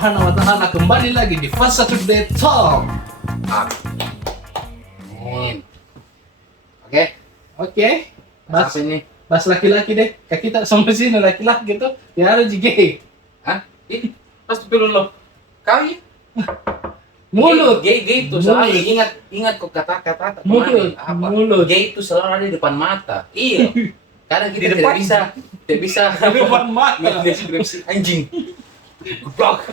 Subhanahu wa Ta'ala, kembali lagi di Fast Saturday Talk. Amin. Oke, Oke, apa ini? bahas laki-laki deh. Kayak kita sama sini laki-laki gitu, ya harus gay. Hah? Ih, pasti perlu lo. Kau ya? Mulut, Gay itu selalu ingat kok kata-kata mulut, apa? mulut. Gay itu selalu ada di depan mata. Iya. Karena kita Di depan. tidak bisa Di depan mata. deskripsi anjing. Goblok.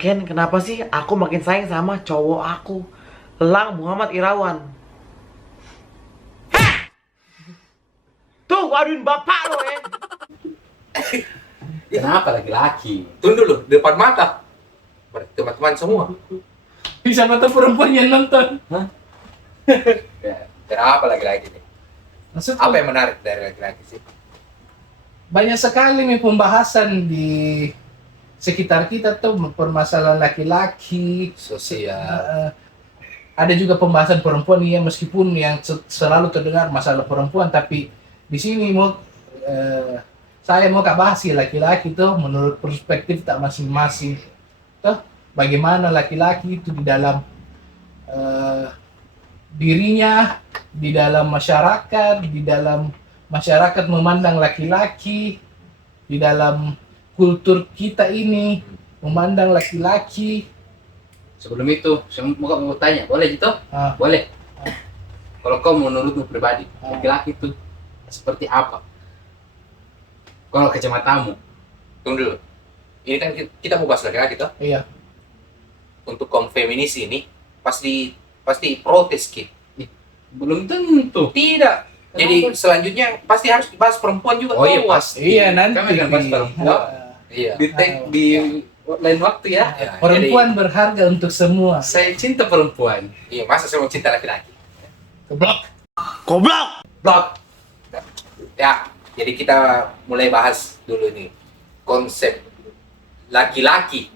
Ken, kenapa sih aku makin sayang sama cowok aku? Elang Muhammad Irawan. Hah! Tuh, waduin bapak lo ya. Kenapa laki-laki? Tunggu dulu, di depan mata. Teman-teman semua. Bisa mata perempuan yang nonton. Ya, kenapa lagi-lagi nih? Maksudku, Apa yang menarik dari laki-laki sih? banyak sekali nih pembahasan di sekitar kita tuh permasalahan laki-laki. Sosial. Ada juga pembahasan perempuan ya, meskipun yang selalu terdengar masalah perempuan, tapi di sini saya mau bahas ya laki-laki tuh menurut perspektif tak masing-masing. Tuh bagaimana laki-laki itu di dalam dirinya, di dalam masyarakat memandang laki-laki, di dalam kultur kita ini memandang laki-laki. Sebelum itu, saya mau tanya, boleh gitu? Ah. Boleh. Kalau kau menurutmu pribadi, Ah. laki-laki itu seperti apa? Kalau kacamatamu, Tunggu dulu. Ini kan kita mau bahas laki-laki toh. Iya, Untuk kaum feminis ini pasti protes Ki. belum tentu. Tidak. Jadi Kenapa? selanjutnya pasti harus dibahas perempuan juga. Oh iya, tuh. pasti. iya nanti. Kami akan bahas perempuan. Iya. Di lain waktu ya. Ya, Perempuan berharga untuk semua. Saya cinta perempuan. Iya, masa saya mau cinta laki-laki? Keblok. Goblok. Blok. Ya, jadi kita mulai bahas dulu nih konsep laki-laki.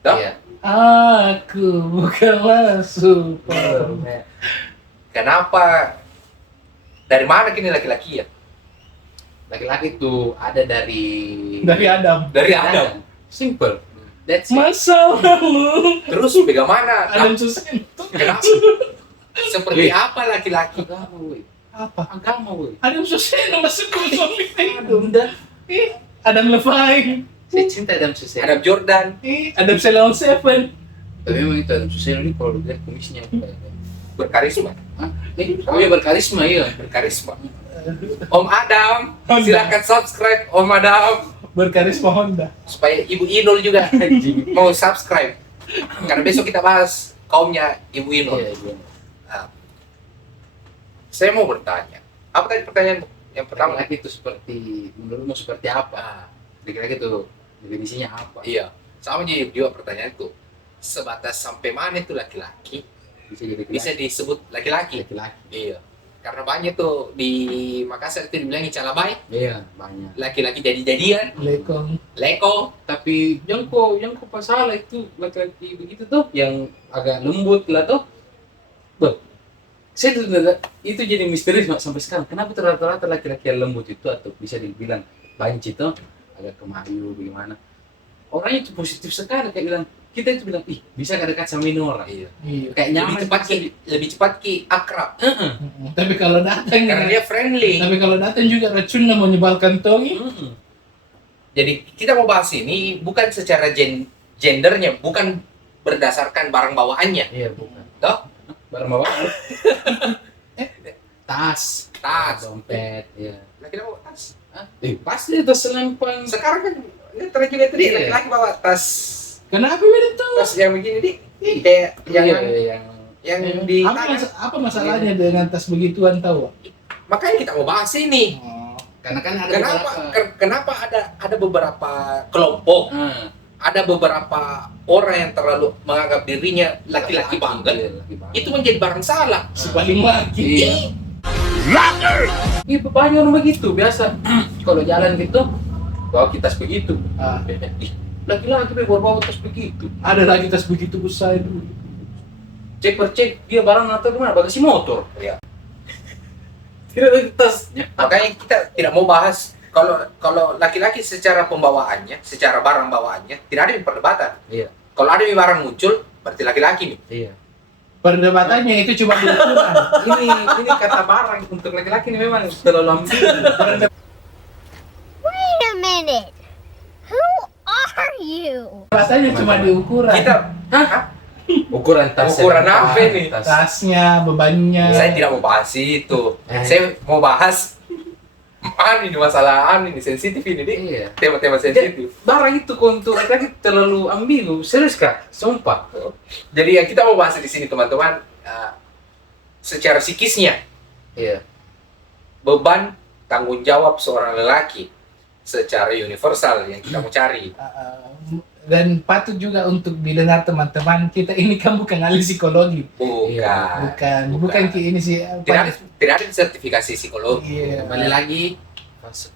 Toh? Iya. Aku bukanlah Superman. Kenapa? Dari mana kini laki-laki ya? Laki-laki itu ada dari Dari Adam. Dari Adam. Simple. That's it. Masalahmu. Terus bagaimana? Adam Susento. Kenapa? Seperti apa laki-laki? Agama, woi. Apa? Agama, woi. Adam Suseno masuk ke suami Aduh, udah. Adam Levine. Saya cinta Adam Suseno. Adam Jordan. Adam Salon Seven. Tapi memang itu Adam Suseno ini kalau lihat kumisnya Berkarisma. Hah? Oh iya berkarisma iya. Berkarisma. Om Adam, Honda. silakan subscribe Om Adam Berkarisma Honda. supaya Ibu Inul juga mau subscribe. Karena besok kita bahas kaumnya Ibu Inul. Iya, iya. Nah, saya mau bertanya, apa tadi pertanyaanmu? Yang pertama, Laki-laki itu seperti menurutmu seperti apa? Laki-laki itu definisinya apa? iya, sama juga pertanyaanku. Sebatas sampai mana itu laki-laki Bisa jadi bisa disebut laki-laki? laki-laki. Iya. Karena banyak tuh di Makassar itu dibilangin calabai, Iya, banyak. laki-laki jadi-jadian, Lekong. leko. Tapi yang kok pas salah itu laki-laki begitu tuh yang agak lembut lah tuh. Beh, saya tuh itu jadi misteri sampai sekarang. Kenapa rata-rata laki-laki yang lembut itu atau bisa dibilang banci tuh agak kemayu bagaimana? Orangnya itu positif sekali kayak bilang kita itu bilang ih bisa gak dekat sama ini orang. Iya. Iya. Kayak nyaman Lebih cepat ki akrab. Tapi kalau datang, Karena dia friendly. tapi kalau datang juga racunnya menyebalkan tongi. Jadi kita mau bahas ini bukan secara gendernya, bukan berdasarkan barang bawaannya. Iya bukan. Toh? Barang bawaan. Tas, Tas. dompet, ya. Nah, kita bawa tas. Pasti tas selempang. Sekarang kan terus juga tadi Iya. laki-laki bawa tas Kenapa beda tuh? tas yang begini nih. Kayak yang yang di Apa, tangan. apa masalahnya dengan tas begituan tahu? Makanya kita mau bahas ini. Oh. karena kan ada Kenapa beberapa. kenapa ada beberapa kelompok, Ah, ada beberapa orang yang terlalu menganggap dirinya laki-laki banget. Iya, laki banget. Itu menjadi barang salah. Si paling laki. Iya. Iya, banyak orang begitu biasa. Kalau jalan gitu, bawa tas begitu. Ah, Ih, laki-laki bawa tas begitu. ada lagi tas begitu besar dulu. Cek per cek dia barang atau gimana? Bagasi motor. Iya. Tidak ada tasnya. Makanya kita tidak mau bahas kalau laki-laki secara pembawaannya, secara barang bawaannya tidak ada yang perdebatan. Iya. Kalau ada yang barang muncul, berarti laki-laki nih. Iya. Perdebatannya itu cuma di ukuran. Ini kata barang untuk laki-laki ini memang terlalu ambigu. Wait a minute. Who are you? Perdebatannya cuma di ukuran. Kita Ukuran tas. Ukuran apa ini? Tasnya, bebannya. saya tidak mau bahas itu. Eh. Saya mau bahas ini masalah ini sensitif ini nih. Iya. Tema-tema sensitif. Barang itu untuk laki-laki terlalu ambigu. Serius kak? Sumpah. Jadi yang kita mau bahas di sini teman-teman, secara psikisnya, Iya. beban tanggung jawab seorang lelaki secara universal yang kita mau cari. Dan patut juga untuk didengar teman-teman, kita ini kan bukan ahli psikologi. Bukan ini sih. Tidak ada sertifikasi psikologi. Iya. Kembali lagi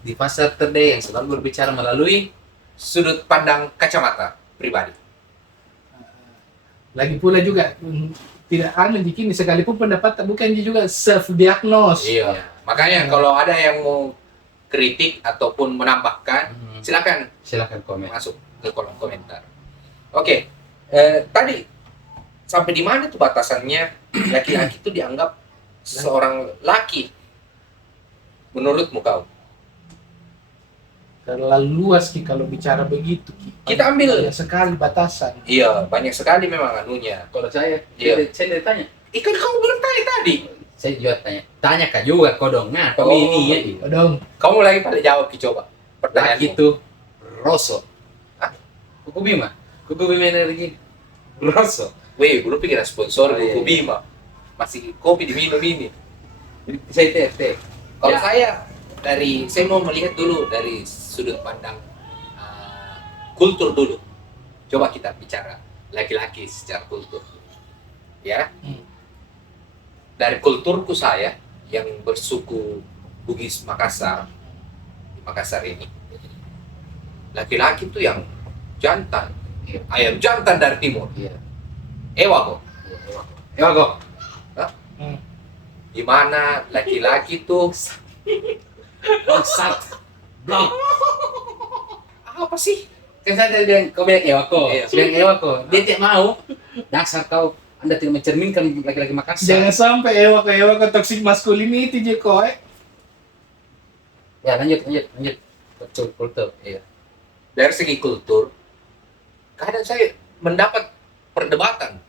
di Pasar Terde yang selalu berbicara melalui Sudut pandang kacamata pribadi. Lagi pula juga tidak aneh di kini sekalipun pendapat bukan juga self diagnose. Iya. Makanya kalau ada yang mau kritik ataupun menambahkan, silakan silakan komen. masuk ke kolom komentar. Oke, tadi sampai di mana tuh batasannya laki-laki itu dianggap seorang laki? Menurutmu kau? Terlalu luas Ki kalau bicara begitu Ki. Kita ambil. Banyak sekali batasan. Iya, banyak sekali memang anunya. Kalau saya, Iya. saya tanya. Ikan kamu belum tanya tadi. Saya juga tanya. Tanya kak juga kau dong. Nah, kami Oh. ini ya. Oh, dong. Kamu lagi pada jawab Ki, coba. Pertanyaan Laki itu Rosso. Hah? Kuku Bima. Kuku Bima energi. Rosso. Weh, belum pikir sponsor Oh, iya, Buku iya. Bima. Masih kopi diminum ini. Saya teh. Kalau Ya. saya mau melihat dulu dari sudut pandang kultur dulu. Coba kita bicara laki-laki secara kultur. Ya. Dari kulturku saya yang bersuku Bugis Makassar, di Makassar ini, laki-laki itu yang jantan, Iya. ayam jantan dari timur. Iya. Ewa kok. Ewa kok. Di mana laki-laki tuh Bangsat. Blok. apa sih? Kan saya tadi bilang, kau bilang Ewa kok. Iya. Bilang Ewa kok. Dia tidak mau. Dasar kau. Anda tidak mencerminkan laki-laki Makassar. Jangan sampai ewa ke toxic masculinity je kok. Ya lanjut. Betul. Iya. Dari segi kultur, kadang saya mendapat perdebatan.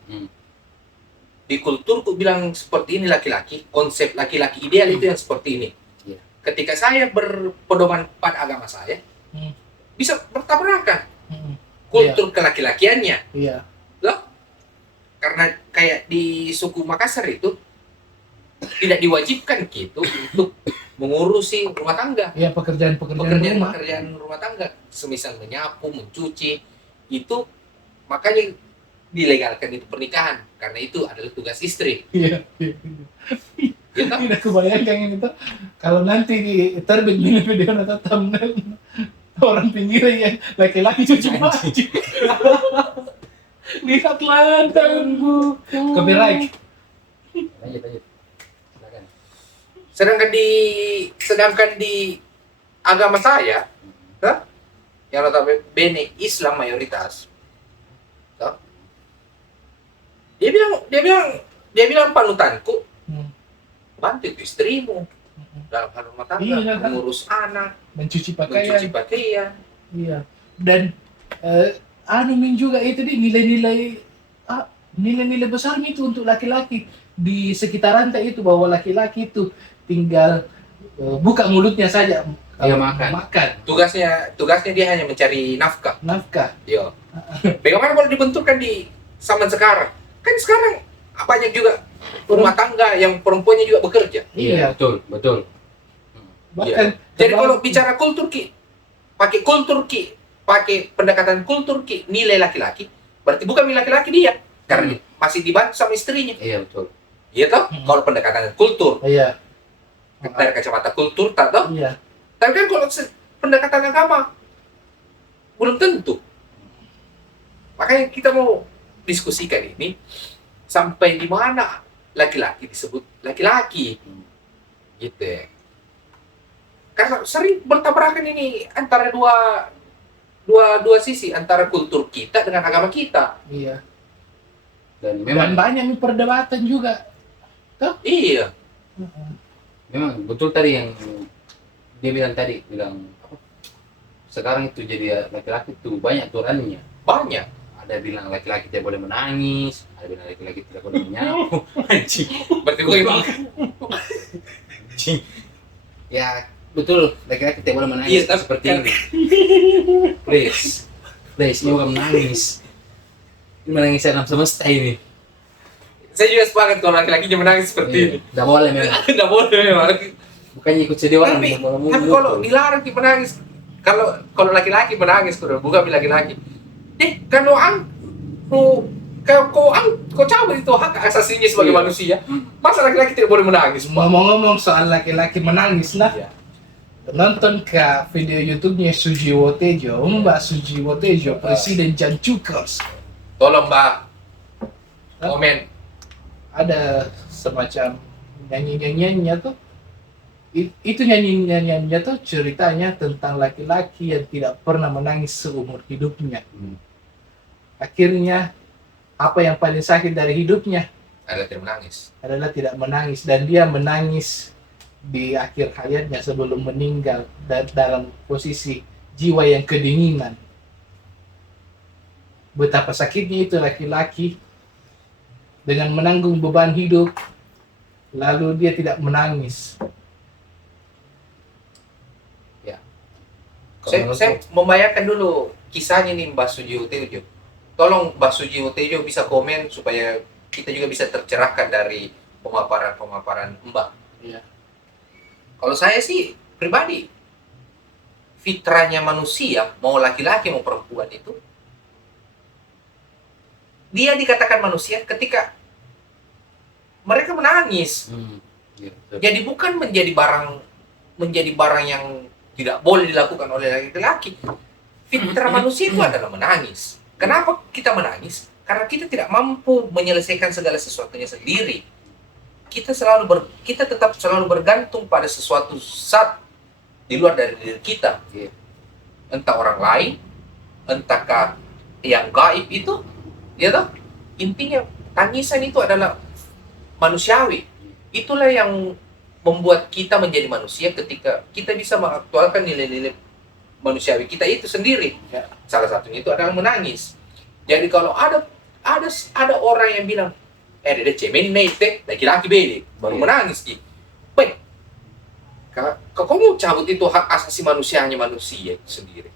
Di kulturku bilang seperti ini laki-laki, konsep laki-laki ideal itu yang seperti ini. Iya. Ketika saya berpedoman pada agama saya, bisa bertabrakan kultur kelaki-lakiannya. Iya. Loh, karena kayak di suku Makassar itu tidak diwajibkan gitu untuk mengurusi rumah tangga. Iya, pekerjaan rumah. Pekerjaan rumah tangga, semisal menyapu, mencuci, itu makanya dilegalkan itu pernikahan karena itu adalah tugas istri. Iya. Gitu? Tidak kebayangkan ini tuh kalau nanti terbit di video atau thumbnail orang pinggir yang laki-laki cuci baju. Lihatlah tanganku. Copyright. Lanjut. Silakan. Sedangkan di agama saya, yang notabene Islam mayoritas, dia bilang panutanku, bantu itu istrimu dalam hal rumah tangga, Iya. mengurus anak, Mencuci mencuci pakaian. pakaian. Iya. Dan min juga itu di nilai-nilai besar itu untuk laki-laki di sekitaran itu bahwa laki-laki itu tinggal buka mulutnya saja. Iya, Kalau makan. Tugasnya dia hanya mencari nafkah. Yo. Bagaimana kalau dibenturkan di zaman sekarang? Kan sekarang banyak juga rumah tangga yang perempuannya juga bekerja. Iya. Betul. Bahkan Jadi kalau bicara kultur Ki, pakai pendekatan kultur Ki, nilai laki-laki, berarti bukan milik laki-laki dia, karena masih dibantu sama istrinya. Iya betul. Iya toh? Kalau pendekatan kultur, iya. dari kacamata kultur, tak toh? Iya. Tapi kan kalau pendekatan agama, belum tentu. Makanya kita mau diskusikan ini, sampai di mana laki-laki disebut laki-laki. Gitu ya. karena sering bertabrakan ini antara dua sisi, antara kultur kita dengan agama kita. Iya. Dan Dan memang banyak nih perdebatan juga. Iya. memang betul tadi yang dia bilang tadi, bilang apa, sekarang itu jadi laki-laki tuh banyak aturannya. Banyak. Ada bilang laki-laki tidak boleh menangis, ada bilang laki-laki tidak boleh menyapu. Anjing. Berarti gue bang. Anjing. Ya betul, laki-laki tidak boleh menangis. Iya, tapi seperti kan- ini. Please, ini bukan menangis. Ini menangis alam semesta ini. Saya juga sepakat kalau laki-lakinya menangis seperti ini. Tidak boleh memang. Tidak boleh memang. Bukannya ikut sedih orang. Tapi memang kalau dilarang kita menangis, kalau laki-laki menangis, bukan laki-laki. Kalau kau cabut itu hak asasinya sebagai Iya. manusia. Masa laki-laki tidak boleh menangis? Pak? Ngomong-ngomong soal laki-laki menangis nah. Iya. Nonton ke video YouTube-nya Sujiwo Tejo, Mbak Sujiwo Tejo, Presiden Jan Cukers. Tolong Mbak, komen. Ada semacam nyanyi-nyanyiannya tuh. Itu nyanyi-nyanyiannya tuh ceritanya tentang laki-laki yang tidak pernah menangis seumur hidupnya. Akhirnya apa yang paling sakit dari hidupnya Ada tidak menangis. adalah tidak menangis, dan dia menangis di akhir hayatnya sebelum meninggal dalam posisi jiwa yang kedinginan. Betapa sakitnya itu laki-laki dengan menanggung beban hidup, lalu dia tidak menangis. Saya membayangkan dulu kisahnya nih Mbak Sujiwo Tejo. Tolong Mbak Sujiwo Tejo bisa komen supaya kita juga bisa tercerahkan dari pemaparan Mbak. Iya. Kalau saya sih pribadi, fitrahnya manusia, mau laki-laki mau perempuan itu, dia dikatakan manusia ketika mereka menangis. Iya, betul. Jadi bukan menjadi barang yang tidak boleh dilakukan oleh laki-laki. Fitrah manusia itu adalah menangis. Kenapa kita menangis? Karena kita tidak mampu menyelesaikan segala sesuatunya sendiri. Kita tetap selalu bergantung pada sesuatu zat di luar dari diri kita. Iya. Entah orang lain, entahkah yang gaib itu, ya toh? Intinya tangisan itu adalah manusiawi. Itulah yang membuat kita menjadi manusia ketika kita bisa mengaktualkan nilai-nilai manusiawi kita itu sendiri. Ya. Salah satunya itu adalah menangis. Jadi kalau ada orang yang bilang, dia cemen nete, laki-laki bede, baru Iya. menangis gitu. Baik, kau mau cabut itu hak asasi manusianya manusia itu sendiri.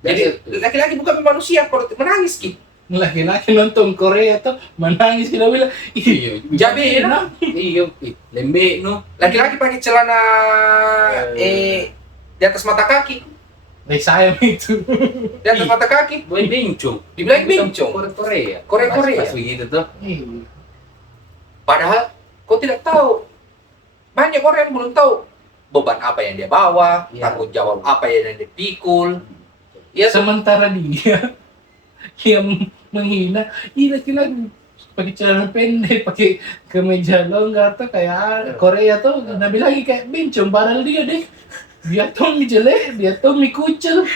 Jadi Betul. laki-laki bukan manusia kalau menangis gitu. Laki-laki nonton Korea tuh menangis, kita bilang, Iya. Jabe enak. Iya, lembek no. Laki-laki pakai celana di atas mata kaki, sayang itu. di atas mata kaki. Boy bencong. Dibilang bencong. Korea. Korea. Pas begitu tuh. Iya. Padahal kau tidak tahu. Banyak orang yang belum tahu beban apa yang dia bawa, Iya. tanggung jawab apa yang dia pikul. Ya, Sementara dia yang menghina, laki-laki pakai celana pendek, pakai kemeja longgar tuh kayak Korea tuh, nabi lagi kayak bencong, padahal dia tuh mie jelek, dia tuh mie kucel,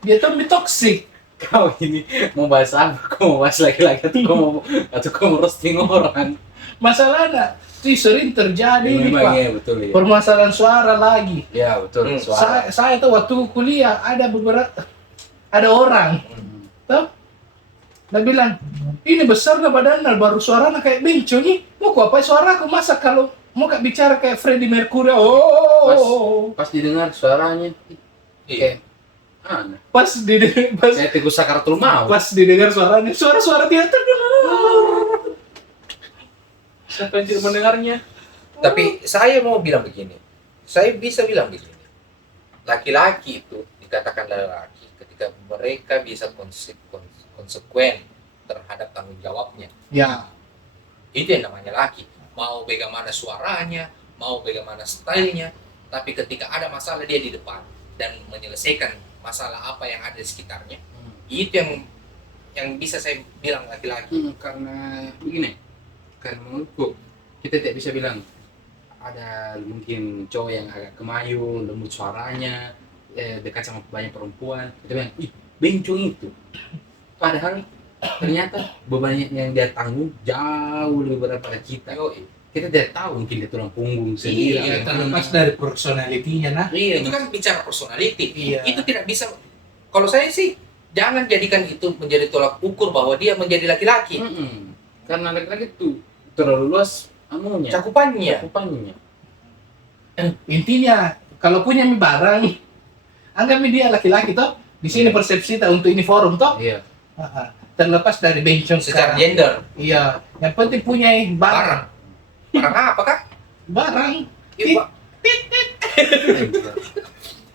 dia tuh mie toksik. Kau ini mau bahas apa? Kau mau bahas laki-laki atau kau mau roasting orang? Masalahnya sih sering terjadi ini, Memang Pak. iya betul ya. Permasalahan suara lagi. Ya betul. Suara. Saya tuh waktu kuliah ada orang tuh, dia bilang, ini besar na badannya, baru suaranya kayak bencong nih. Mau ku apa suara aku, masa kalau mau kak bicara kayak Freddie Mercury, Pas didengar suaranya, iya. aneh. pas Saya teguh sakaratul maut. pas didengar suaranya, suara dia terdengar. Siapa yang tidak mendengarnya? Tapi saya mau bilang begini. Saya bisa bilang begini. Laki-laki itu dikatakan laki ketika mereka bisa konsekuen terhadap tanggung jawabnya. Ya, Itu yang namanya laki. Mau bagaimana suaranya, mau bagaimana stylenya, tapi ketika ada masalah dia di depan dan menyelesaikan masalah apa yang ada di sekitarnya. Itu yang bisa saya bilang laki-laki. Karena begini, karena menurutku kita tidak bisa bilang ada mungkin cowok yang agak kemayu, lembut suaranya, dekat sama banyak perempuan, kita bilang, ih, bencong itu. Padahal ternyata beban yang dia tanggung jauh lebih berat pada kita. Kita tidak tahu, mungkin dia tulang punggung sendiri. Iya, terlepas dari personalitinya nah. Iya, Itu kan bicara personality. Iya. Itu tidak bisa. Kalau saya sih jangan jadikan itu menjadi tolak ukur bahwa dia menjadi laki-laki. Karena laki-laki itu terlalu luas anunya, Cakupannya. cakupannya. Intinya kalau punya mi barang, anggap mi dia laki-laki toh. Di sini persepsi kita untuk ini forum toh. Iya. Terlepas dari bencong Secara sekarang. gender. Iya, yang penting punya barang. Barang apa kah? Barang. Iya, Pak.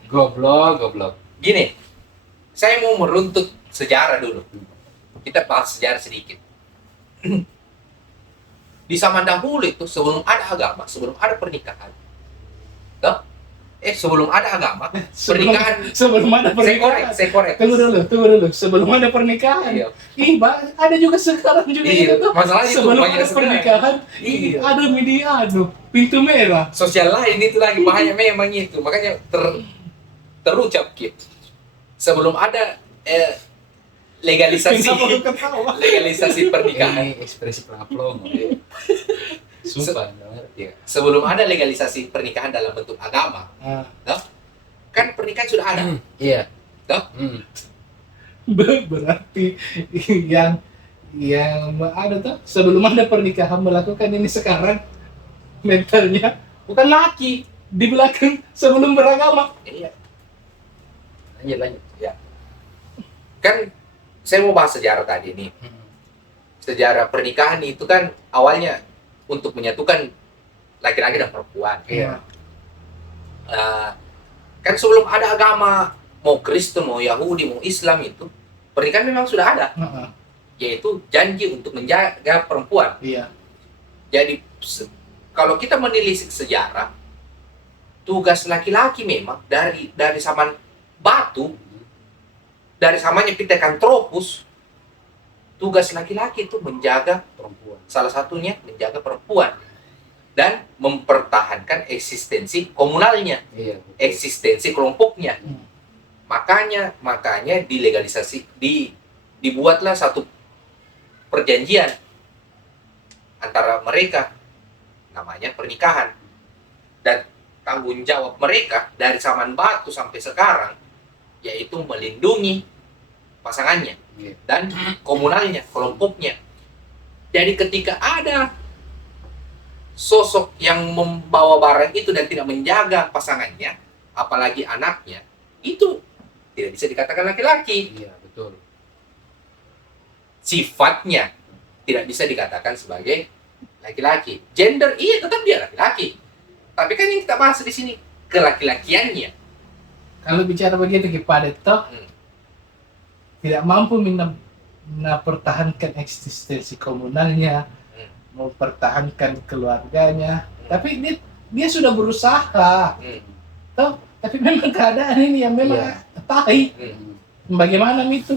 Goblok. Gini, saya mau meruntut sejarah dulu. Kita bahas sejarah sedikit. Di zaman dahulu itu sebelum ada agama, sebelum ada pernikahan. Toh? Sebelum ada agama, pernikahan. Sebelum ada pernikahan. Saya korek. Tunggu dulu. Sebelum ada pernikahan. Iya. Ada juga sekarang juga Iya, itu tuh. masalahnya itu Sebelum banyak ada sekarang. pernikahan, Iya. ada media pintu merah. Sosial lain itu lagi bahaya memang itu. Makanya terucap gitu. Sebelum ada legalisasi Kenapa lu ketawa? legalisasi pernikahan. Ini ekspresi pelaplong. Sumpah, nggak ngerti ya. Sebelum ada legalisasi pernikahan dalam bentuk agama, kan pernikahan sudah ada. Iya. Toh? Berarti yang ada tuh sebelum ada pernikahan melakukan ini sekarang mentalnya bukan laki di belakang sebelum beragama. Iya. Lanjut. Kan saya mau bahas sejarah tadi nih. Sejarah pernikahan itu kan awalnya untuk menyatukan laki-laki dan perempuan. Iya. Kan sebelum ada agama, mau Kristen, mau Yahudi, mau Islam itu, pernikahan memang sudah ada, yaitu janji untuk menjaga perempuan. Iya. Jadi kalau kita menilik sejarah, tugas laki-laki memang dari zaman batu, dari zamannya Pithecanthropus, tugas laki-laki itu menjaga Perempuan. salah satunya menjaga perempuan dan mempertahankan eksistensi komunalnya, Iya. eksistensi kelompoknya. Makanya dibuatlah satu perjanjian antara mereka, namanya pernikahan. Dan tanggung jawab mereka dari zaman batu sampai sekarang yaitu melindungi pasangannya Iya. dan komunalnya, kelompoknya. Jadi ketika ada sosok yang membawa barang itu dan tidak menjaga pasangannya, apalagi anaknya, itu tidak bisa dikatakan laki-laki. Iya, betul. Sifatnya tidak bisa dikatakan sebagai laki-laki. Gender, iya tetap dia laki-laki. Tapi kan yang kita bahas di sini, kelaki-lakiannya. Kalau bicara begitu kepada toh tidak mampu mempertahankan eksistensi komunalnya, mempertahankan keluarganya. Tapi dia sudah berusaha, toh. Tapi memang keadaan ini yang memang tahi. Bagaimana itu?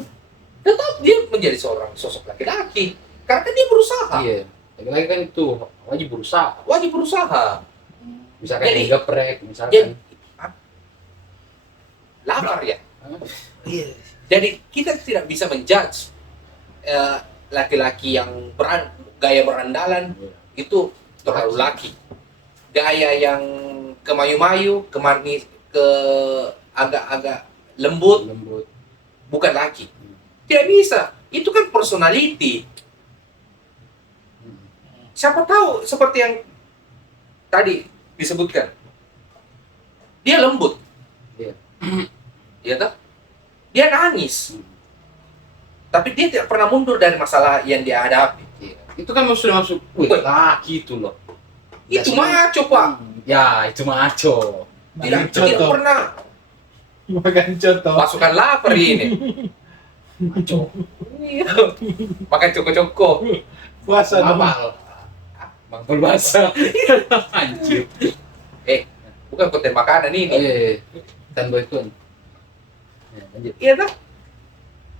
Tetap dia menjadi seorang sosok laki-laki. Karena kan dia berusaha. Iya. Lagi-lagi kan itu wajib berusaha. Wajib berusaha. Misalkan Jadi- geprek, misalkan. Jadi, lapar ya. Iya. Jadi kita tidak bisa menjudge laki-laki yang gaya berandalan itu terlalu laki. Gaya yang kemayu-mayu, ke agak-agak lembut, bukan laki. Tidak bisa. Itu kan personality. Siapa tahu seperti yang tadi disebutkan. Dia lembut. Iya. Iya toh? Dia nangis. Tapi dia tidak pernah mundur dari masalah yang dia hadapi. Iya. Itu kan sudah masuk, wih, laki itu loh. Itu maco, Pak. Ya, itu maco. Tidak pernah Makan contoh. pasukan lapar ini. Maco. Iya. Makan coko-coko. Puasa dong. Mabal. Mabal bahasa. Anjir. Bukan konten makanan ini. Kan boykun. Ya, lanjut. Iya toh?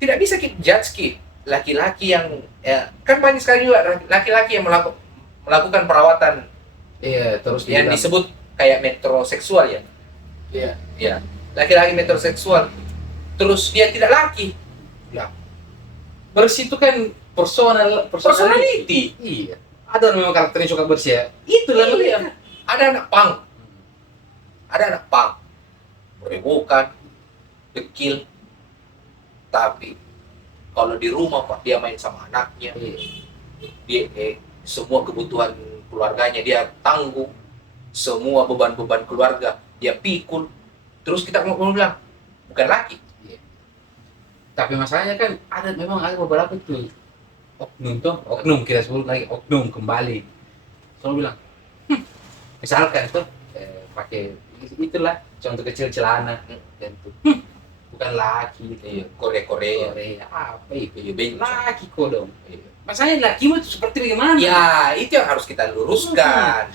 Tidak bisa kita judge Ki. Laki-laki yang kan banyak sekali juga laki-laki yang melakukan perawatan Iya, terus yang dibilang, disebut kayak metroseksual ya. iya, Ya, laki-laki metroseksual. Terus dia tidak laki. bersih itu kan personality. Iya. Ada memang karakternya suka bersih ya. Itulah dia. Ada anak pang. Ada anak pang. Berewokan, dekil. Tapi kalau di rumah Pak dia main sama anaknya. Iya. Dia semua kebutuhan keluarganya dia tanggung. Semua beban-beban keluarga dia pikul. Terus kita mau bilang bukan laki. Tapi masalahnya kan memang ada beberapa itu oknum kita sebut lagi oknum kembali. Selalu bilang, misalkan tuh pakai itulah contoh kecil celana dan tuh bukan laki Iya, Korea-Korea. Korea apa itu Iya, bencong. laki kok dong. Iya. Masalahnya laki mah seperti bagaimana? Ya, itu yang harus kita luruskan.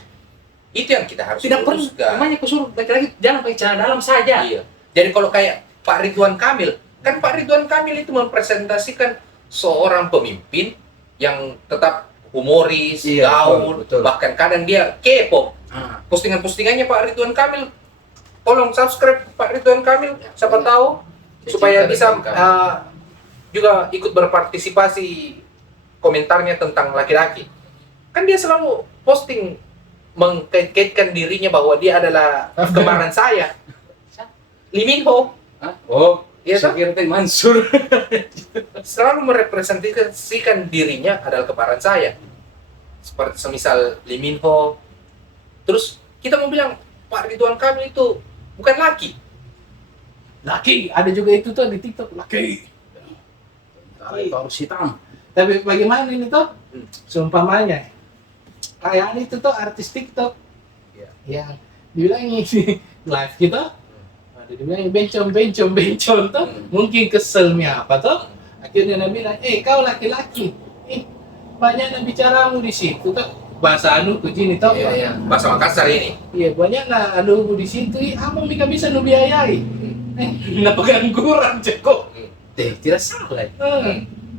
Itu yang kita harus Tidak perlu. luruskan. Namanya kusuruh laki-laki jangan pakai celana dalam saja. Iya. Jadi kalau kayak Pak Ridwan Kamil, kan Pak Ridwan Kamil itu mempresentasikan seorang pemimpin yang tetap humoris, Iya, gaul, betul. bahkan kadang dia K-pop. Ah, Postingan-postingannya Pak Ridwan Kamil, tolong subscribe Pak Ridwan Kamil, siapa Iya. tahu supaya Cinta bisa Ridwan Kamil. juga ikut berpartisipasi komentarnya tentang laki-laki. Kan dia selalu posting mengkait-kaitkan dirinya bahwa dia adalah kembaran saya. Lee Min Ho. ah, oh, Iya, saya kira tadi Mansur. Selalu merepresentasikan dirinya adalah kembaran saya. Seperti semisal Lee Min Ho. Terus kita mau bilang Pak Ridwan Kamil itu bukan laki. Laki, ada juga itu tuh di TikTok, laki. Kalau itu harus hitam. Tapi bagaimana ini tuh? Seumpamanya, kayak itu tuh artis TikTok. Iya. Yang dibilang ini live kita, ada dibilang bencong tuh, mungkin keselnya apa tuh? Akhirnya dia bilang, kau laki-laki, banyak na bicaramu di situ tuh. Bahasa anu kujini tuh. Iya, iya. Bahasa Makassar ini. Iya, banyak na anu di situ, apa mika bisa nu biayai? Kenapa gangguran cekok? Tidak salah.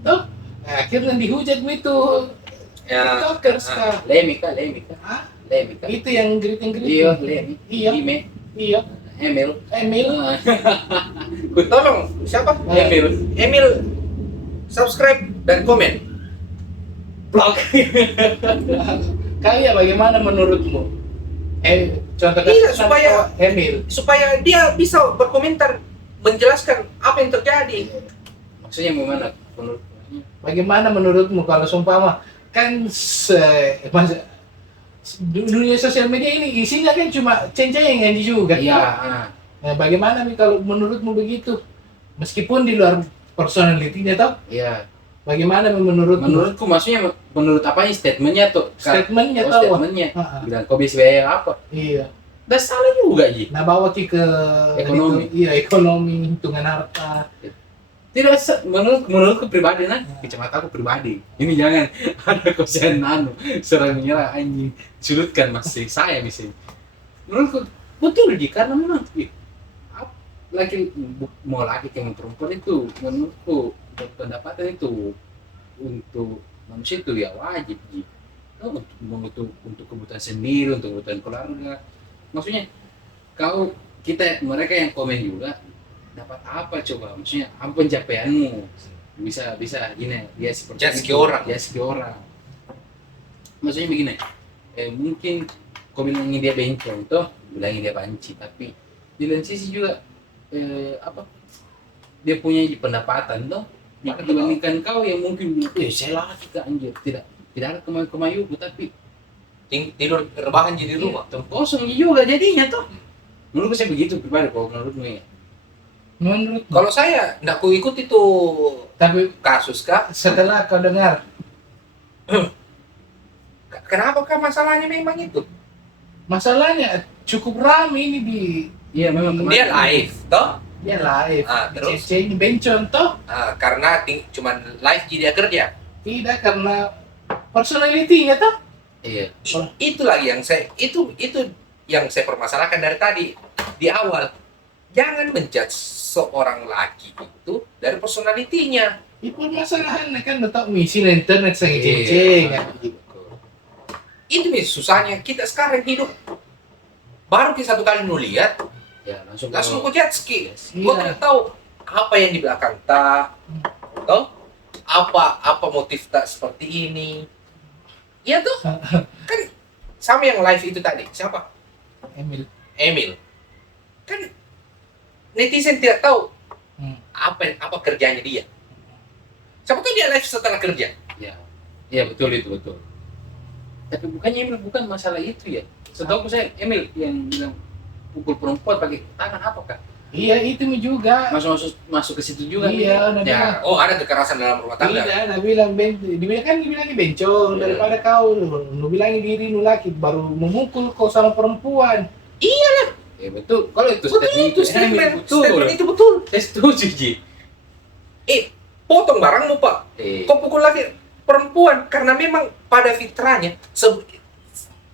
Tuh, akhirnya dihujat itu Ya. TikTokers kah? Lemika. Hah? Lemika. Itu yang greeting-greeting. Iya, Lemi. Iya. Ime. Iya. Emil. Emil. Tolong siapa? Emil. Emil subscribe dan komen. Blog. Kayak bagaimana menurutmu? Contoh Iya, kasus supaya- Emil. Supaya dia bisa berkomentar menjelaskan apa yang terjadi. Maksudnya gimana? Menurut Bagaimana menurutmu kalau seumpama kan dunia sosial media ini isinya kan cuma ceng-cengan juga. iya, Nah, bagaimana nih kalau menurutmu begitu? Meskipun di luar personality-nya toh, iya. bagaimana menurutmu? Menurutku maksudnya menurut apanya statementnya tuh? Statementnya Oh, tahu. statementnya. Ah, ah. Bilang kau bisa bayar apa? Iya. Udah salah juga Ji. Nah, bawa ki ke Ekonomi. Iya, ekonomi, hitungan harta. Tidak menurutku pribadi nah, kecamatan aku pribadi. Ini jangan ada kosan serang menyerang anjing sudutkan masih saya bisa. Menurutku betul Ji karena memang mau laki ke perempuan itu menurutku pendapatan itu untuk manusia itu ya wajib Ji. Untuk kebutuhan sendiri, untuk kebutuhan keluarga. Maksudnya mereka yang komen juga dapat apa coba? Maksudnya apa pencapaianmu? Bisa gini dia seperti Judge itu. ke orang. Judge ke orang. Maksudnya begini, mungkin kau bilangin dia bencong toh, bilangin dia banci, tapi di lain sisi juga dia punya pendapatan toh. Maka dibandingkan kau yang mungkin saya laki kak anjir, tidak ada kemayu tapi Tidur rebahan jadi rumah. Iya, kosong juga jadinya toh. Menurut saya begitu pribadi kalau menurutmu ya. Menurutmu? Kalau saya nggak ku ikut itu Tapi kasus kak. setelah kau dengar, Kenapa kak masalahnya memang itu? masalahnya cukup ramai ini di Iya memang Dia live, toh? dia live. Terus? Ini bencong toh? Karena cuman live jadi dia kerja. Tidak karena personality-nya toh? Iya. Itu lagi yang itu yang saya permasalahkan dari tadi di awal. Jangan menjudge seorang laki itu dari personality-nya. Itu masalahnya kan betul misi internet saya Iya. ceng-ceng kan gitu. Itu nih susahnya kita sekarang hidup. Baru kita satu kali nu lihat, Ya, langsung langsung ku jet ski. Iya. Gua tidak tahu apa yang di belakang tak, toh apa motif tak seperti ini. Iya tuh, kan sama yang live itu tadi. Siapa? Emil. Emil. Kan netizen tidak tahu Hmm. apa kerjanya dia. Siapa tahu dia live setelah kerja. Ya, ya betul itu betul. Tapi bukannya Emil bukan masalah itu ya. Setahu saya Emil yang bilang pukul perempuan pakai tangan apakah? Iya, itu juga. Masuk ke situ juga. Iya, udah bilang. Ya, Oh, ada kekerasan dalam rumah tangga. Tidak, dia bilang dibilangnya bencong Iya. daripada kau lu bilangin diri lu laki baru memukul kau sama perempuan. ya betul. Kalau itu Betul statement itu Emil statement. betul. Statement itu betul. Saya setuju Ji. Potong barangmu, Pak. Kau pukul lagi perempuan karena memang pada fitrahnya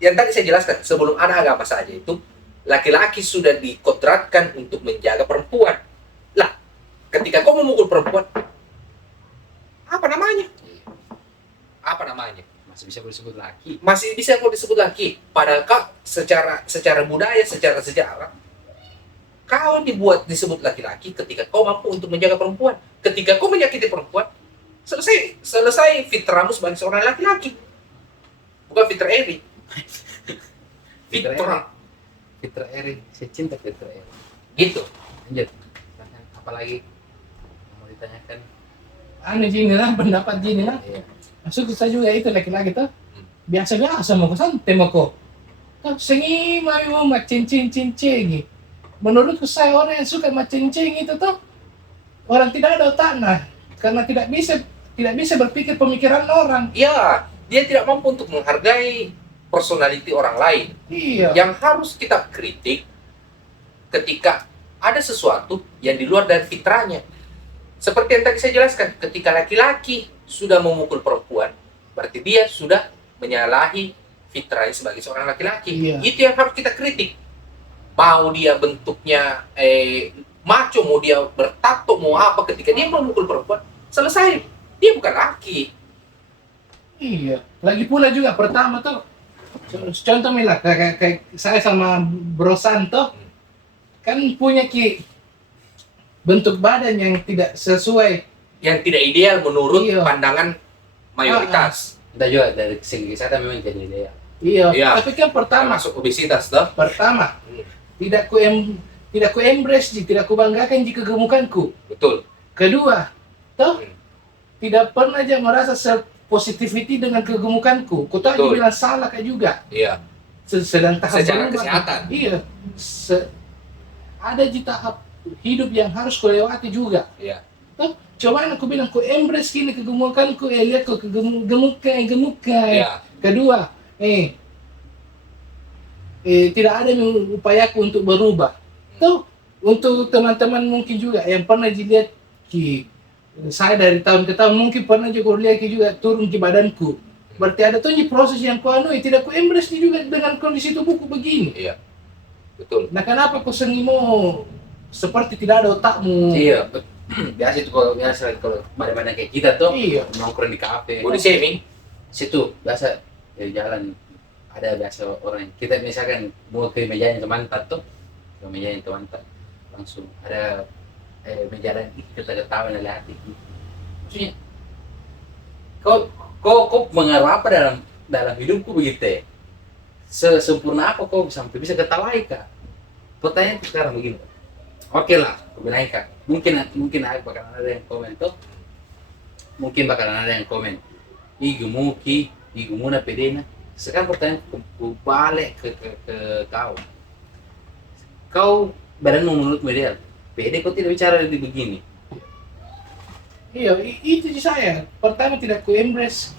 yang tadi saya jelaskan sebelum ada agama saja itu laki-laki sudah dikodratkan untuk menjaga perempuan. Lah, ketika kau memukul perempuan, apa namanya? Apa namanya? Masih bisa disebut laki. Masih bisa kau disebut laki. Padahal kau secara budaya, secara sejarah, kau disebut laki-laki ketika kau mampu untuk menjaga perempuan. Ketika kau menyakiti perempuan, selesai fitrahmu sebagai seorang laki-laki. Bukan fitrah Eri. Fitrah. Fitra Eri. Saya cinta Fitra Eri. Gitu. Lanjut. Apalagi yang mau ditanyakan? Anu gini lah, pendapat gini lah. Iya. Maksud saya juga itu laki-laki tuh biasa-biasa mau santai mau kok. Tuh sengi mau macin-cin-cin-cin. Menurutku saya orang yang suka macin-cin itu tuh orang tidak ada otaknya karena tidak bisa berpikir pemikiran orang. Ya, dia tidak mampu untuk menghargai personality orang lain. Iya. Yang harus kita kritik ketika ada sesuatu yang di luar dari fitrahnya. Seperti yang tadi saya jelaskan, ketika laki-laki sudah memukul perempuan, berarti dia sudah menyalahi fitrahnya sebagai seorang laki-laki. Iya. Itu yang harus kita kritik. Mau dia bentuknya maco, mau dia bertato, mau apa, ketika dia memukul perempuan, selesai. Dia bukan laki. Iya. Lagi pula juga pertama tuh contoh milah kayak saya sama Bro Santo kan punya bentuk badan yang tidak sesuai. Yang tidak ideal menurut Iya. pandangan mayoritas. Kita juga dari segi kesehatan memang jadi ideal. Iya. Iya. Tapi kan pertama Termasuk obesitas, toh. Pertama, tidak ku embrace, tidak ku banggakan jika kegemukanku. Betul. Kedua, toh Hmm. tidak pernah aja merasa self positivity dengan kegemukanku. Ku tahu Betul. dibilang salah kayak juga. Iya. Sedang tahap Secara berubah. kesehatan. Iya. Ada di tahap hidup yang harus ku lewati juga. Iya. Toh, coba aku bilang ku embrace kini kegemukanku, lihat ku gemukan. Iya. Kedua, tidak ada yang upayaku untuk berubah. Tuh, untuk teman-teman mungkin juga yang pernah dilihat saya dari tahun ke tahun mungkin pernah juga lihat juga turun ke badanku. Berarti ada tuh proses yang kuanui, tidak ku embrace juga dengan kondisi tubuhku begini. Iya. Betul. Nah kenapa kau sengimu seperti tidak ada otakmu? Iya, biasa itu kalau badan-badan kayak kita tuh Iya. nongkrong di kafe. Body shaming. Situ biasa dari jalan ada biasa orang kita misalkan mau ke meja yang teman tuh ke meja yang teman langsung ada meja dan kita ketawa dari hati. Maksudnya kau mengaruh apa dalam hidupku begitu ya? Sesempurna apa kau sampai bisa ketawai kak? Pertanyaan sekarang begini. Oke lah, aku bilang kak. Mungkin bakalan ada yang komen tuh. Mungkin bakalan ada yang komen. Igumuna pedena. Sekarang pertanyaan ku balik ke kau. Kau badanmu menurutmu ideal. Pede kau tidak bicara di begini. Iya, itu saya. Pertama tidak ku embrace,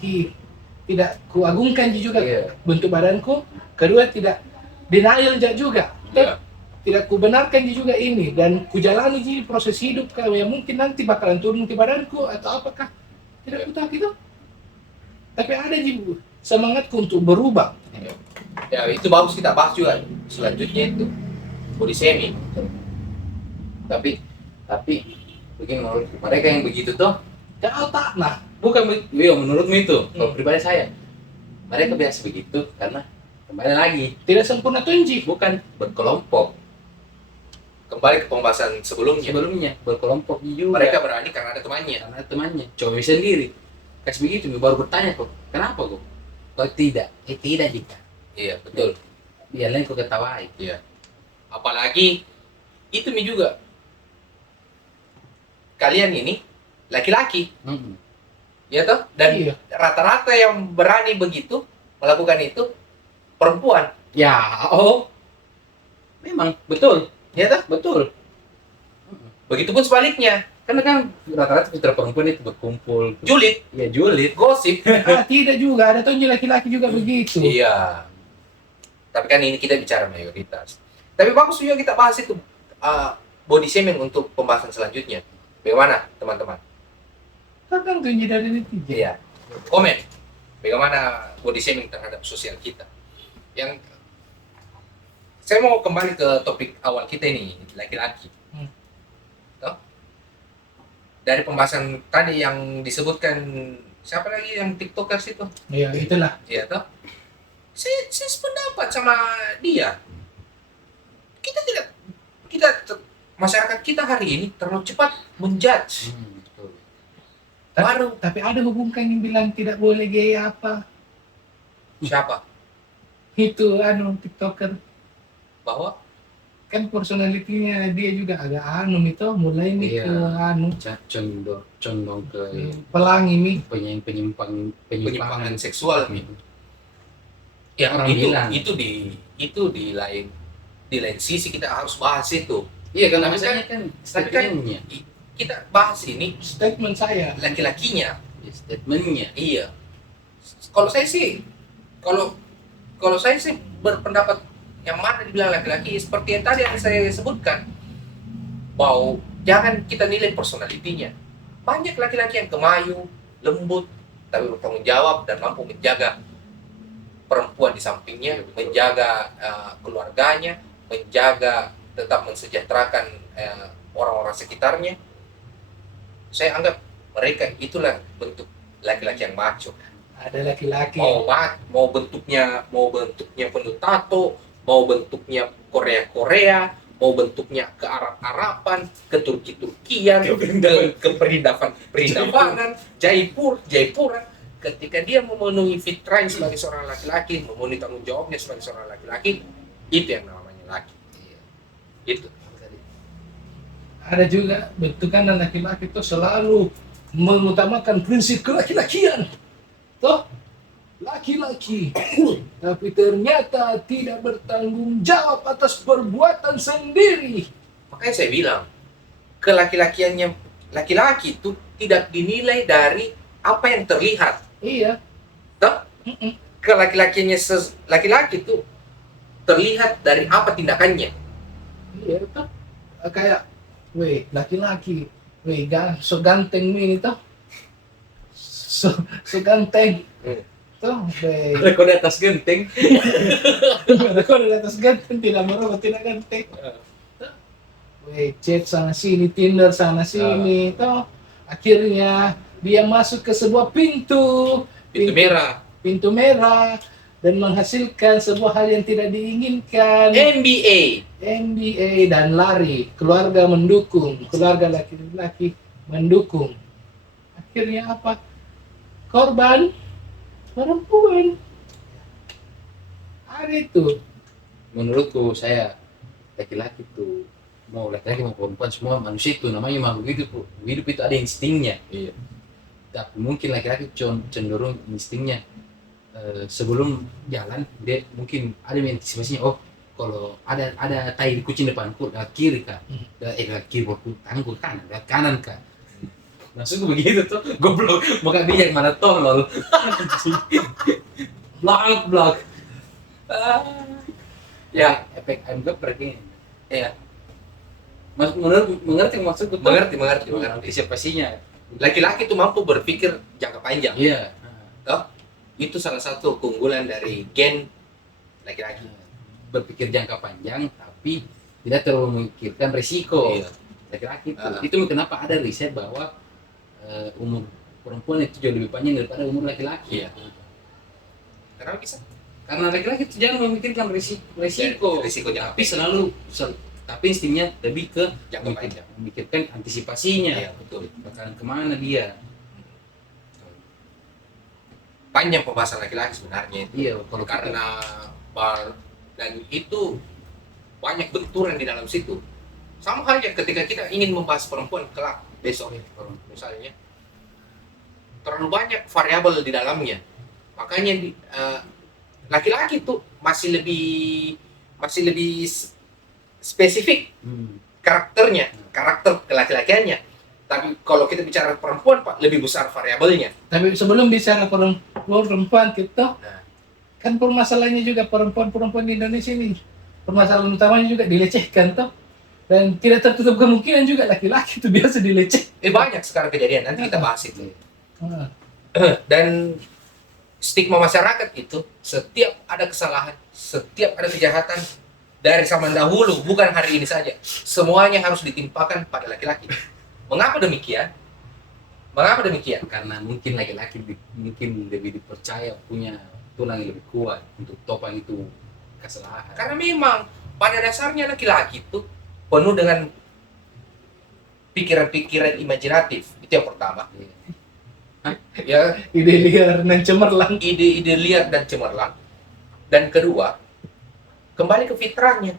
tidak ku agungkan juga Iya. bentuk badanku. Kedua tidak denial juga. Iya. Tidak ku benarkan juga ini dan ku jalani proses hidup yang mungkin nanti bakalan turun ke badanku atau apakah. Tidak ku tahu gitu. Tapi ada semangatku untuk berubah. Ya, itu bagus kita bahas juga. Selanjutnya itu body shaming. Tapi begini menurut mereka yang begitu tuh Tidak otak nah. bukan menurutmu itu kalau pribadi saya Mereka biasa begitu karena kembali lagi Tidak sempurna tunji. bukan berkelompok. Kembali ke pembahasan sebelumnya. Sebelumnya berkelompok juga. Mereka berani karena ada temannya. Karena temannya, cowok sendiri. Kasih begitu, baru bertanya kok, kenapa kok? Kok tidak? Tidak jika. Iya, betul. Biar lain kok ketawai. Iya. Apalagi itu Mi juga. Kalian ini laki-laki, Mm-mm. ya toh? Dan Iya. rata-rata yang berani begitu melakukan itu perempuan, Ya, oh, memang betul, ya toh? betul. Begitupun sebaliknya, Karena kan rata-rata putra perempuan itu berkumpul, julid, ya julid. gosip. Tidak juga, ada tunji laki-laki juga begitu. Iya. Tapi kan ini kita bicara mayoritas. Tapi bagus juga kita bahas itu body shaming untuk pembahasan selanjutnya. Bagaimana teman-teman? Kadang tunji dari netizen. Iya. Komen. Bagaimana body shaming terhadap sosial kita? Yang saya mau kembali ke topik awal kita ini, laki-laki. Hmm. Toh? Dari pembahasan tadi yang disebutkan siapa lagi yang tiktokers itu? Iya, itulah. Iya toh? Saya sependapat sama dia. Masyarakat kita hari ini terlalu cepat menjudge. Betul. Tapi ada hubungkan yang bilang tidak boleh gaya apa. Siapa? Itu TikToker. Bahwa Kan personalitinya dia juga agak itu mulai nih Iya. ke Condong ke pelangi nih. penyimpangan seksual. Ya, Orang bilang. itu di lain sisi kita harus bahas itu. Iya, karena Tapi misalnya kan tapi kan statementnya, kita bahas ini Statement saya. laki-lakinya. ya, statementnya. Iya. Kalau saya sih kalau saya sih berpendapat yang mana dibilang laki-laki seperti yang tadi yang saya sebutkan. Bahwa jangan kita nilai personalitinya. Banyak laki-laki yang kemayu, lembut, tapi bertanggung jawab dan mampu menjaga perempuan di sampingnya, menjaga keluarganya, menjaga tetap mensejahterakan orang-orang sekitarnya. Saya anggap mereka itulah bentuk laki-laki yang macho. Ada laki-laki. Mau bentuknya penuh tato, mau bentuknya Korea, mau bentuknya ke Arab-Araban, ke Turki-Turkian, ke perindapan, Jaipuran. Ketika dia memenuhi fitrah sebagai seorang laki-laki, memenuhi tanggung jawabnya sebagai seorang laki-laki, itu yang namanya laki. Itu. Ada juga bentukan laki-laki itu selalu mengutamakan prinsip kelaki-lakian. Toh, laki-laki. Tapi ternyata tidak bertanggung jawab atas perbuatan sendiri. Makanya saya bilang, kelaki-lakiannya laki-laki itu tidak dinilai dari apa yang terlihat. Iya. Toh? Kelaki-lakiannya laki-laki itu terlihat dari apa tindakannya. Iya, toh. Kayak, weh, laki-laki. Weh, so ganteng ini toh. So ganteng. Toh, weh. Kalau di atas genteng, Kalau di atas ganteng tidak merubah tidak ganteng. Weh, chat sana sini, Tinder sana sini, toh akhirnya dia masuk ke sebuah pintu Pintu merah. dan menghasilkan sebuah hal yang tidak diinginkan. NBA dan lari, keluarga mendukung, keluarga laki-laki mendukung. Akhirnya apa? Korban perempuan. Ada itu. menurutku saya laki-laki tuh mau laki-laki mau perempuan semua manusia itu namanya makhluk hidup itu ada instingnya. Iya. Tapi mungkin laki-laki cenderung instingnya sebelum jalan dia mungkin ada antisipasinya, oh kalau ada tai kucing depanku lewat kiri kah, lewat kiri baru tanganku kanan, lewat kanan kah. Maksudku begitu tuh, goblok, muka dia yang mana tolol. Blok. Ya, efek anggap berarti. Iya. Mengerti maksudku tuh? Mengerti. Antisipasinya. Laki-laki itu mampu berpikir jangka panjang. Iya. Toh? Itu salah satu keunggulan dari gen laki-laki. Berpikir jangka panjang tapi tidak terlalu memikirkan risiko. Iya. Laki-laki itu kenapa ada riset bahwa umur perempuan itu jauh lebih panjang daripada umur laki-laki. Iya. Kenapa bisa? Karena laki-laki itu jangan memikirkan resiko, Risiko jangka tapi tapi instingnya lebih ke Jangka panjang. memikirkan antisipasinya, Iya, betul. bakalan kemana dia. Panjang pembahasan laki-laki sebenarnya itu. Iya, kalau kita- Karena dan itu banyak benturan di dalam situ. Sama halnya ketika kita ingin membahas perempuan kelak besok misalnya, terlalu banyak variabel di dalamnya. Makanya laki-laki tuh masih lebih spesifik karakternya, karakter kelaki-lakiannya. Tapi kalau kita bicara perempuan, Pak, lebih besar variabelnya. Tapi sebelum bicara perempuan kita, Nah. kan permasalahannya juga perempuan di Indonesia ini, permasalahan utamanya juga dilecehkan toh. Dan tidak tertutup kemungkinan juga laki-laki itu biasa dilecehkan. Banyak sekarang kejadian, nanti kita bahas itu. Ah. Dan stigma masyarakat itu, setiap ada kesalahan, setiap ada kejahatan, dari zaman dahulu, bukan hari ini saja, semuanya harus ditimpakan pada laki-laki. Mengapa demikian? Mengapa demikian? karena mungkin laki-laki mungkin lebih dipercaya punya tulang yang lebih kuat untuk topang itu kesalahan. Karena memang pada dasarnya laki-laki itu penuh dengan pikiran-pikiran imajinatif. Itu yang pertama. Ya, Ide liar dan cemerlang. ide-ide liar dan cemerlang. Dan kedua, kembali ke fitrahnya.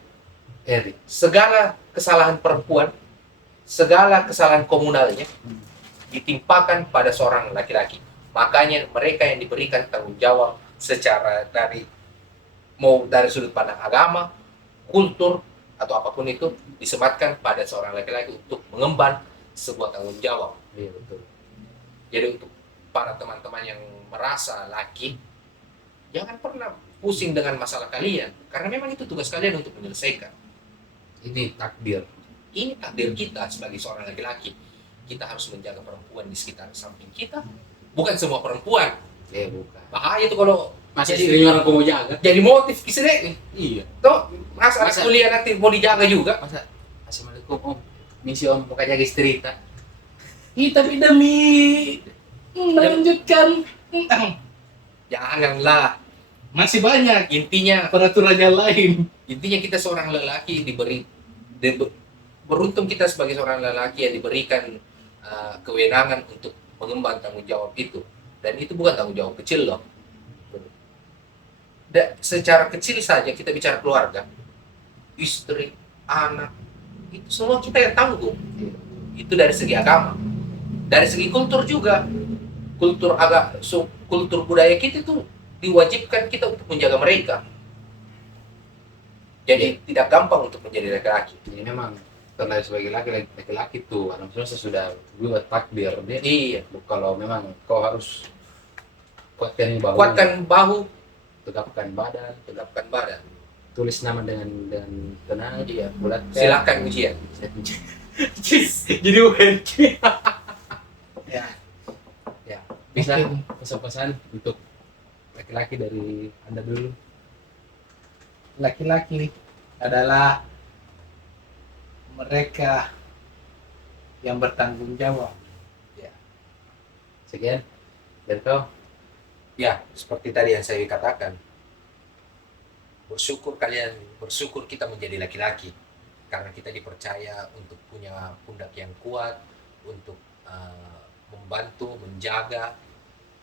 Erik, Segala kesalahan perempuan, segala kesalahan komunalnya ditimpakan pada seorang laki-laki. Makanya mereka yang diberikan tanggung jawab secara mau dari sudut pandang agama, kultur, atau apapun itu disematkan pada seorang laki-laki untuk mengemban sebuah tanggung jawab. iya betul. Jadi untuk para teman-teman yang merasa laki, jangan pernah pusing dengan masalah kalian, karena memang itu tugas kalian untuk menyelesaikan. Ini takdir. Ini takdir kita sebagai seorang laki-laki. Kita harus menjaga perempuan di sekitar samping kita. Bukan semua perempuan. Bukan. Bahaya itu kalau Masa jadi istrinya orang kamu jaga? jadi motif kisah. Iya. Tuh, masa Masa- kuliah nanti mau dijaga juga. Masa Assalamualaikum om, misi om mau jaga istri tak? Tapi demi melanjutkan, Janganlah. masih banyak Intinya peraturannya lain. kita seorang lelaki beruntung kita sebagai seorang lelaki yang diberikan kewenangan untuk mengemban tanggung jawab itu. Dan itu bukan tanggung jawab kecil loh. Secara kecil saja kita bicara keluarga, istri, anak, itu semua kita yang tanggung. Itu dari segi agama. Dari segi kultur juga. Kultur budaya kita itu diwajibkan kita untuk menjaga mereka. Jadi tidak gampang untuk menjadi laki-laki. Ini memang karena sebagai laki-laki tuh alam semesta sudah buat takdir dia. Iya. Kalau memang kau harus kuatkan bahu, Kuatkan bahu, tegapkan badan, tegapkan badan. tulis nama dengan tenang. Iya. Bulat. Silakan ujian. Jadi UNC. Ya, Ya, bisa mungkin pesan-pesan untuk laki-laki dari Anda dulu. laki-laki adalah mereka yang bertanggung jawab. Sekian dari kau. Ya, seperti tadi yang saya katakan. Bersyukur kita menjadi laki-laki. Karena kita dipercaya untuk punya pundak yang kuat, untuk membantu, menjaga,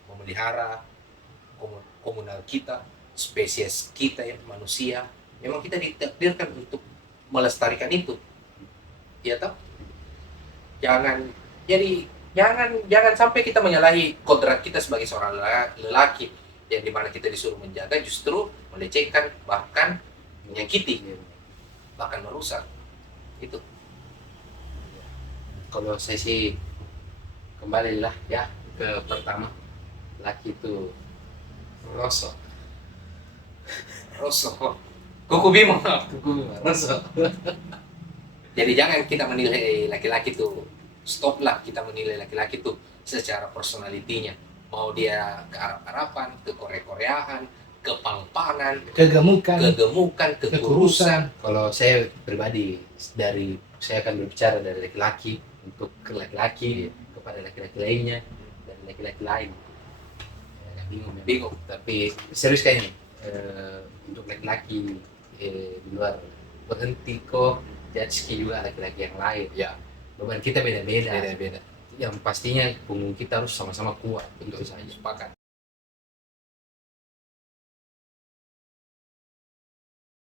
memelihara komunal kita, spesies kita ya, manusia. Memang kita ditakdirkan untuk melestarikan itu. Ya toh? Jangan sampai kita menyalahi kodrat kita sebagai seorang lelaki yang dimana kita disuruh menjaga justru melecehkan, bahkan menyakiti, bahkan merusak. Itu. Kalau saya sih kembalilah ya ke pertama, laki itu rosok. Kuku Bimo. Rosok. Jadi jangan kita menilai laki-laki tuh, stoplah kita menilai laki-laki tuh secara personalitinya. Mau dia ke Arab-Araban, ke Korea-Koreaan, ke pang-pangan, Kegemukan, kegemukan, kekurusan. Kalau saya pribadi saya akan berbicara dari laki-laki untuk ke laki-laki kepada laki-laki lainnya dan laki-laki lain. bingung ya. Bingung. Tapi serius kayaknya untuk laki-laki di luar berhenti kok judge juga laki-laki yang lain. Ya, Beban kita beda-beda. beda-beda. Yang pastinya punggung kita harus sama-sama kuat. Betul Itu saja. saja, sepakat.